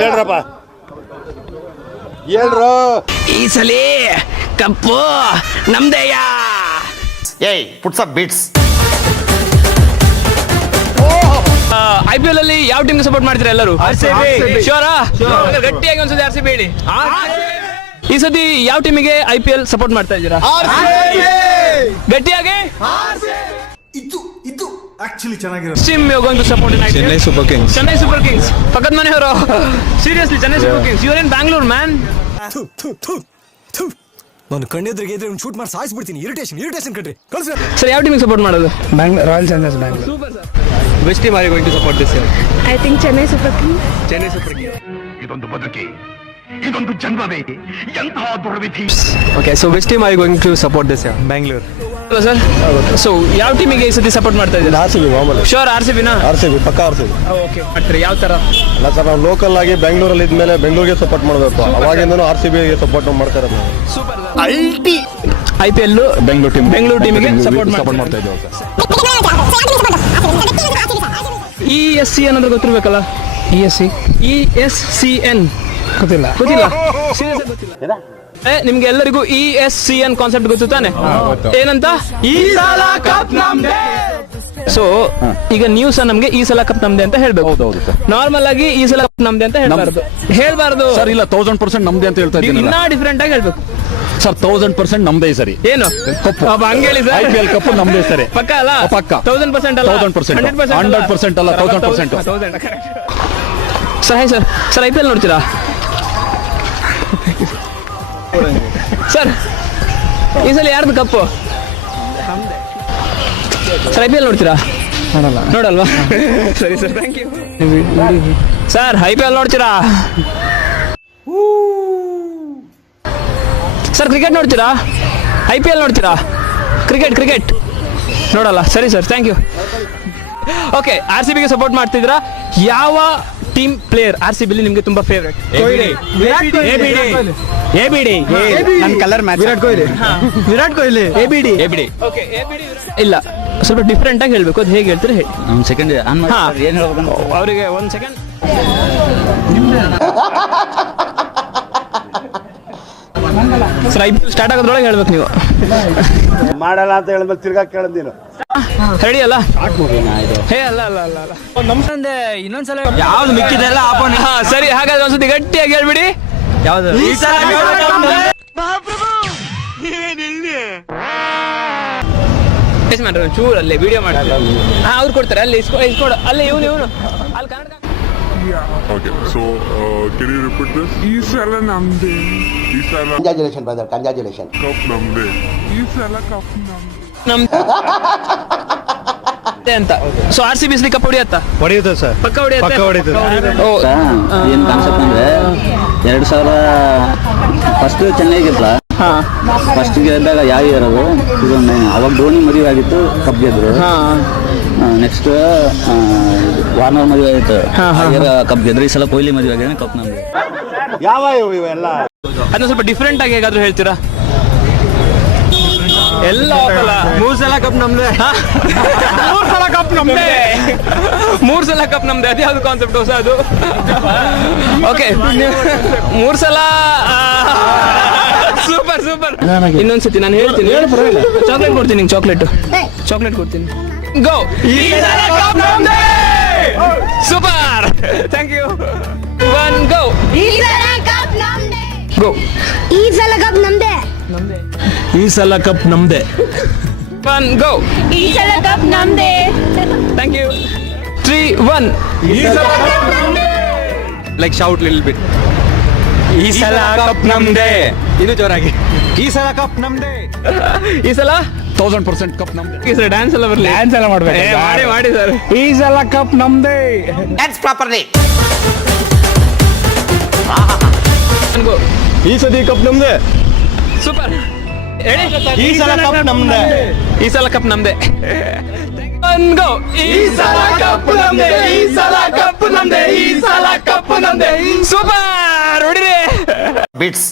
ಹೇಳ್ರಪ್ಪ ಹೇಳ್ರು. ಈ ಸಲ ಕಪ್ಪು ನಮ್ದೇಯಾ. ಏಯ್ ಪುಟ್ಸ್ ಅಪ್ ಬೀಟ್ಸ್. IPL ಅಲ್ಲಿ ಯಾವ ಟೀಮ್ಗೆ ಸಪೋರ್ಟ್ ಮಾಡ್ತೀರಾ ಎಲ್ಲರೂ? ಶೋರಾ? ಗಟ್ಟಿಯಾಗಿ ಒಂದ್ಸತಿ RCB ಹೇಳಿ. ಈ ಸತಿ ಯಾವ ಟೀಮಿಗೆ IPL ಸಪೋರ್ಟ್ ಮಾಡ್ತಾ ಇದ್ದೀರಾ? ಗಟ್ಟಿಯಾಗಿ. ಇದು ಆಕ್ಚುಲಿ ಚೆನ್ನಾಗಿರೋ team you going to support in IPL? Chennai Super Kings. Chennai Super Kings ಪಕ್ಕದ ಮನೆಯವರು. Seriously Chennai Super Kings. You are in Bangalore man. ನಾನು ಕಣ್ಣೆದ್ರಿಗೆ ಇದ್ರೆ ಒಂದು ಶೂಟ್ ಮಾಡಿ ಸಾಯಿಸ್ಬಿಡ್ತೀನಿ. ಇರಿಟೇಷನ್ ಕಣ್ರಿ. ಸರ್ ಯಾವ ಟೀಮಿಗೆ ಸಪೋರ್ಟ್ ಮಾಡೋದು? Royal Challengers Bangalore. Super sir. Best team are you going to support this year? I think Chennai Super Kings. Chennai Super Kings. ಇದೊಂದು ಬದುಕಿ, ಇದೊಂದು ಜನ್ಮವೇ, ಎಂತಹ ದುರ್ವಿಧಿ. Okay, so best team are you going to support this year? Bangalore. Sir so ಯಾವ ಟೀಮಿಗೆ ಈ ಸತಿ ಸಪೋರ್ಟ್ ಮಾಡ್ತಾ ಇದ್ದೀರಾ? RCB ಮಾಮೂಲಿ. ಶೋರ್ RCB ನಾ? RCB ಪಕ್ಕ RCB. ಓಕೆ, ಮಾಡ್ತೀರಿ ಯಾವ ತರ? ಅಲ್ಲ ಸರ್, ನಾವು ಲೋಕಲ್ ಆಗಿ ಬೆಂಗಳೂರಲ್ಲಿ ಇದ್ಮೇಲೆ ಬೆಂಗಳೂರಿಗೆ ಸಪೋರ್ಟ್ ಮಾಡಬೇಕು. ಅವಾಗಿಂದನೂ RCB ಗೆ ಸಪೋರ್ಟ್ ಮಾಡ್ತಾರೆ. ಸೂಪರ್. IPL ಬೆಂಗಳೂರು ಟೀಮಿಗೆ ಸಪೋರ್ಟ್ ಮಾಡ್ತಾ ಇದ್ದೀವಿ. ESC ಅನ್ನೋದ್ರ ಗೊತ್ತಿರ್ಬೇಕಲ್ಲ? ESCN ಗೊತ್ತಿಲ್ಲ? ನಿಮ್ಗೆ ಎಲ್ಲರಿಗೂ ESCN ಕಾನ್ಸೆಪ್ಟ್ ಗೊತ್ತು ತಾನೆ? ಏನಂತ? ಈ ಸಲ ಕಪ್ ನಮ್ದೇ. ಸೊ ಈಗ ನ್ಯೂಸ್ ನಮ್ಗೆ ಈ ಸಲ ಕಪ್ ನಮ್ದೆ ಅಂತ ಹೇಳ್ಬೇಕು. ನಾರ್ಮಲ್ ಆಗಿ ಈ ಸಲ ಕಪ್ ನಮ್ದೆ ಅಂತ ಹೇಳ್ಬಾರ್ದು ಸರ್. ಇಲ್ಲ, 1000% ನಮ್ದೆ ಅಂತ ಹೇಳ್ತಾ ಇದ್ದೀನಿ. ಇನ್ನ ಡಿಫ್ರೆಂಟ್ ಆಗಿ ಹೇಳ್ಬೇಕು ಸರ್. 1000% ನಮ್ದೇ ಸರಿ. ಏನು ಕಪ್ಪು ಹಂಗೇಳಿ ಸರ್. IPL ಕಪ್ಪು ನಮ್ದೇ ಸರಿ. ಪಕ್ಕ ಅಲ್ಲ? ಪಕ್ಕ. 1000% ಅಲ್ಲ? 1000% 100% ಅಲ್ಲ, 1000%. Sir hi sir. Sir IPL ನೋಡ್ತೀರಾ ಸರ್? ಈ ಸಲ ಯಾರ್ದು ಕಪ್ಪು ಸರ್? IPL ನೋಡ್ತೀರಾ? ನೋಡಲ್ವಾ? ಸರಿ sir, thank you. Sir IPL ನೋಡ್ತೀರಾ ಸರ್? ಕ್ರಿಕೆಟ್ ನೋಡ್ತೀರಾ? IPL ನೋಡ್ತೀರಾ? ಕ್ರಿಕೆಟ್ ನೋಡಲ್ಲ? ಸರಿ sir, thank you. Okay, RCB ಗೆ ಸಪೋರ್ಟ್ ಮಾಡ್ತಿದ್ದೀರಾ? ಯಾವ ಟೀಮ್ ಪ್ಲೇಯರ್ RCB ಅಲ್ಲಿ ನಿಮ್ಗೆ ತುಂಬಾ ಫೇವರೇಟ್? ABD. ನನ್ನ colour match. Virat Kohli. ABD. Okay, ಇಲ್ಲ ಸ್ವಲ್ಪ ಡಿಫ್ರೆಂಟ್ ಆಗಿ ಹೇಳ್ಬೇಕು. ಅದು ಹೇಗೆ ಹೇಳ್ತೀರಾ ಹೇಳಿ. ಒಂದು ಸೆಕೆಂಡ್ ಏನು ಹೇಳ್ಬೇಕಂತ ಅವರಿಗೆ ಒಂದು ಸೆಕೆಂಡ್. ಸರ್ IPL ಸ್ಟಾರ್ಟ್ ಆಗೋದ್ರೊಳಗೆ ಹೇಳ್ಬೇಕು ನೀವು. ಮಾಡಲ್ಲ ಅಂತ ಹೇಳಿದ್ಮೇಲೆ ತಿರ್ಗಾ ಕೇಳದ್ ನೀನು. ರೆಡಿ ಅಲ್ಲ? ಹೇ ಅಲ್ಲ ನಮ್ಸಂದೆ ಇನ್ನೊಂದ್ಸಲ ಯಾವ್ದು ಮಿಕ್ಕಿದೆಲ್ಲ ಆಪೋನೆಂಟ್. ಹಾ ಸರಿ, ಹಾಗಾದ್ರೆ ಒಂದ್ಸತಿ ಗಟ್ಟಿಯಾಗಿ ಹೇಳ್ಬಿಡಿ. ಯಾವ್ದು? ಚೂರು ಅಲ್ಲೇ ವಿಡಿಯೋ ಮಾಡ್ತಾರೆ. ಅವ್ರು ಕೊಡ್ತಾರೆ ಅಲ್ಲಿ ಇಸ್ಕೊಡು. ಅಲ್ಲೇ ಇವನು ಅಲ್ಲಿ Kannada. Okay, so can you repeat this? Isala namde. Isala. Congratulations, brother. Congratulations. Cup namde. Isala cup namde. ಅಂತ. ಸೊ RCB ಕಪ್ ಹೊಡಿಯತ್ತಾ? ಹೊಡೆಯುತ್ತೆ ಸರ್. ಪಕ್ಕ ಹೊಡಿಯುತ್ತೆ. ಏನು ಕಾನ್ಸೆಪ್ಟ್ ಅಂದ್ರೆ 2000 ಫಸ್ಟ್ ಚೆನ್ನೈ ಗೆದ್ದ. ಫಸ್ಟ್ ಗೆದ್ದಾಗ ಯಾವ ಇಯರ್ ಅದು? ಅವಾಗ ಧೋನಿ ಮದುವೆ ಆಗಿತ್ತು, ಕಪ್ ಗೆದ್ರು. ನೆಕ್ಸ್ಟ್ ವಾರ್ನರ್ ಮದುವೆ ಆಯ್ತು, ಕಪ್ ಗೆದ್ರು. ಈ ಸಲ ಕೊಹ್ಲಿ ಮದುವೆ ಆಗಿದೆ, ಕಪ್ ನಮ್ಗೆ. ಯಾವ ಇವೆಲ್ಲ ಅದನ್ನ ಸ್ವಲ್ಪ ಡಿಫ್ರೆಂಟ್ ಆಗಿ ಹೇಗಾದ್ರೂ ಹೇಳ್ತೀರಾ? ಎಲ್ಲ 3 ಸಲ ಕಪ್ ನಮ್ದೆ. 3 ಸಲ ಕಪ್ ನಮ್ದೆ. 3 ಸಲ ಕಪ್ ನಮ್ದೆ. ಅದ್ಯಾವ್ದು ಕಾನ್ಸೆಪ್ಟ್ ಹೊಸ ಅದು? ಓಕೆ, 3 ಸಲ. ಸೂಪರ್. ಇನ್ನೊಂದ್ಸತಿ ನಾನು ಹೇಳ್ತೀನಿ. ಚಾಕ್ಲೇಟ್ ಕೊಡ್ತೀನಿ ನಿಂಗೆ. ಚಾಕ್ಲೇಟ್ ಕೊಡ್ತೀನಿ. Go. Super, thank you. One go. ಈ ಸಲ ಕಪ್ ನಮ್ದೇ. ಗೋ. ಈ ಸಲ ಕಪ್ ನಮ್ದೇ. ಈ ಸಲ ಕಪ್ ನಮ್ದೆ. One go. ಈ ಸಲ ಕಪ್ ನಮ್ದೇ. Thank you. 3, 1. ಈ ಸಲ ಕಪ್ ನಮ್ದೆ. Like shout little bit. ಈ ಸಲ ಕಪ್ ನಮ್ದೆ. ಇನ್ನು ಜೋರಾಗಿ. ಈ ಸಲ ಕಪ್ ನಮ್ದೆ. ಈ ಸಲ 1000% ಕಪ್ ನಮ್ದೆ. ಈ ಸಲ ಡ್ಯಾನ್ಸ್ ಎಲ್ಲ ಬರಲಿ. ಡ್ಯಾನ್ಸ್ ಎಲ್ಲ ಮಾಡ್ಬೇಕು. ಮಾಡಿ ಸರ್. ಈ ಸಲ ಕಪ್ ನಮ್ದೆ. Dance properly. ಈ ಸತಿ ಕಪ್ ನಮ್ದೆ. ಸೂಪರ್. ಹೇಳಿ. ಈ ಸಲ ಕಪ್ ನಮ್ದೆ. ಈ ಸಲ ಕಪ್ ನಮ್ದೆ. One go. ಈ ಸಲ ಕಪ್ ನಮ್ದೆ. ಈ ಸಲ ಕಪ್ ನಮ್ದೆ. ಈ ಸಲ ಕಪ್ ನಮ್ದೆ. ಸೂಪರ್, ಹೊಡಿರಿ. ಬೀಟ್ಸ್.